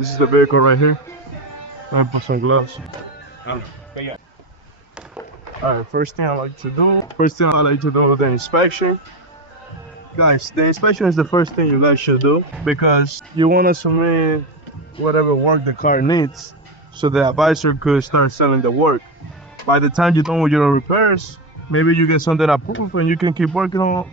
This is the vehicle right here. Let me put some gloves. Alright, first thing I like to do is the inspection. Guys, the inspection is the first thing you guys should do because you want to submit whatever work the car needs so the advisor could start selling the work. By the time you're done with your repairs, maybe you get something approved and you can keep working on,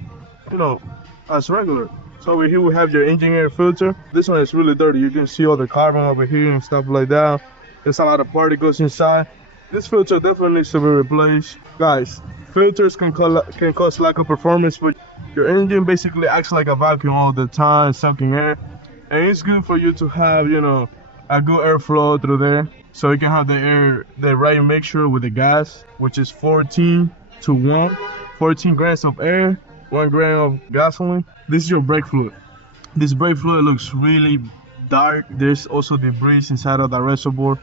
as regular. So over here we have your engine air filter. This one is really dirty. You can see all the carbon over here and stuff like that. There's a lot of particles inside. This filter definitely needs to be replaced. Guys, filters can cause lack of performance, but your engine basically acts like a vacuum all the time, sucking air. And it's good for you to have, a good airflow through there. So you can have the right mixture with the gas, which is 14 to 1. 14 grams of air, 1 gram of gasoline. This is your brake fluid. This brake fluid looks really dark. There's also debris inside of the reservoir.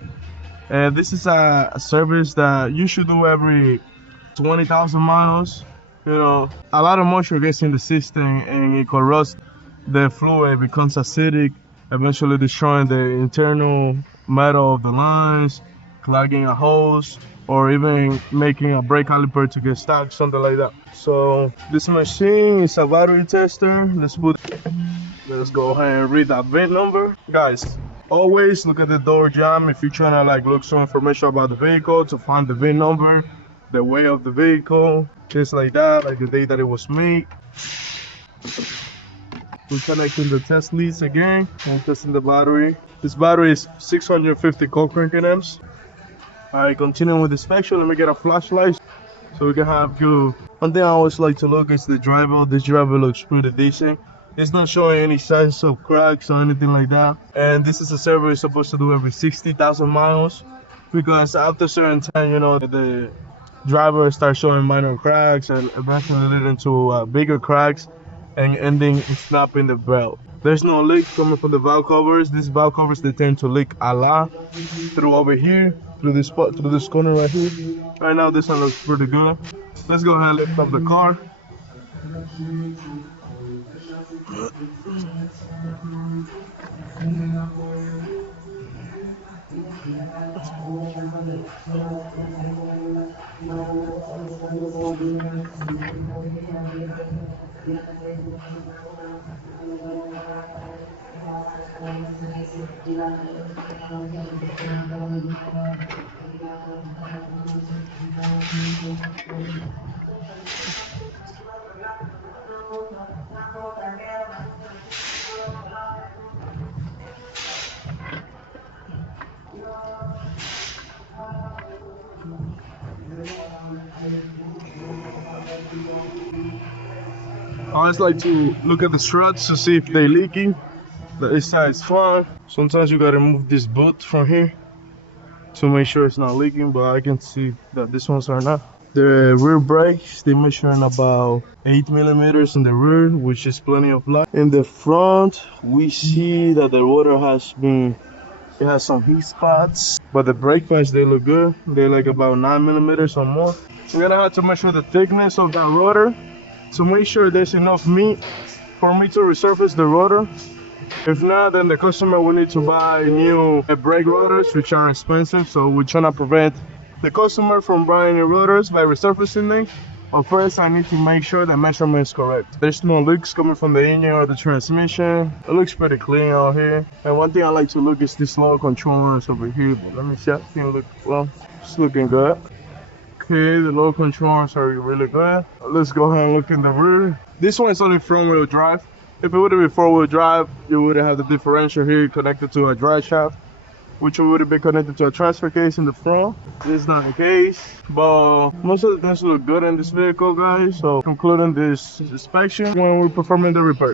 And this is a service that you should do every 20,000 miles. A lot of moisture gets in the system and it corrodes the fluid, becomes acidic, eventually destroying the internal metal of the lines, clogging a hose, or even making a brake caliper to get stuck, something like that. So this machine is a battery tester. Let's go ahead and read that VIN number. Guys, always look at the door jamb if you're trying to look some information about the vehicle, to find the VIN number, the weight of the vehicle, just like that, like the day that it was made. We're connecting the test leads again and testing the battery. This battery is 650 co-cranking amps. Alright, continuing with the inspection, let me get a flashlight so we can have good. One thing I always like to look is the driver. This driver looks pretty decent. It's not showing any signs of cracks or anything like that. And this is a service you're supposed to do every 60,000 miles because after a certain time, the driver starts showing minor cracks and eventually leading to bigger cracks and ending in snapping the belt. There's no leak coming from the valve covers. These valve covers, they tend to leak a lot through over here, through this corner right here. Right now this one looks pretty good. Let's go ahead and lift up the car. I always like to look at the struts to see if they're leaking. The inside is fine. Sometimes you gotta remove this bolt from here to make sure it's not leaking, but I can see that these ones are not. The rear brakes, they're measuring about 8 millimeters in the rear, which is plenty of light. In the front, we see that the rotor it has some heat spots, but the brake pads, they look good. They're like about 9 millimeters or more. We're gonna have to measure the thickness of that rotor to make sure there's enough meat for me to resurface the rotor. If not, then the customer will need to buy new brake rotors, which are expensive. So we're trying to prevent the customer from buying new rotors by resurfacing them. But first, I need to make sure the measurement is correct. There's no leaks coming from the engine or the transmission. It looks pretty clean out here. And one thing I like to look is this low controllers over here. But let me see. I think it's looking good. Okay, the low controls are really good. Let's go ahead and look in the rear. This one is only front wheel drive. If it would have been 4-wheel drive, you would have the differential here connected to a drive shaft, which would have been connected to a transfer case in the front. This is not the case, but most of the things look good in this vehicle, guys. So concluding this inspection when we're performing the repair.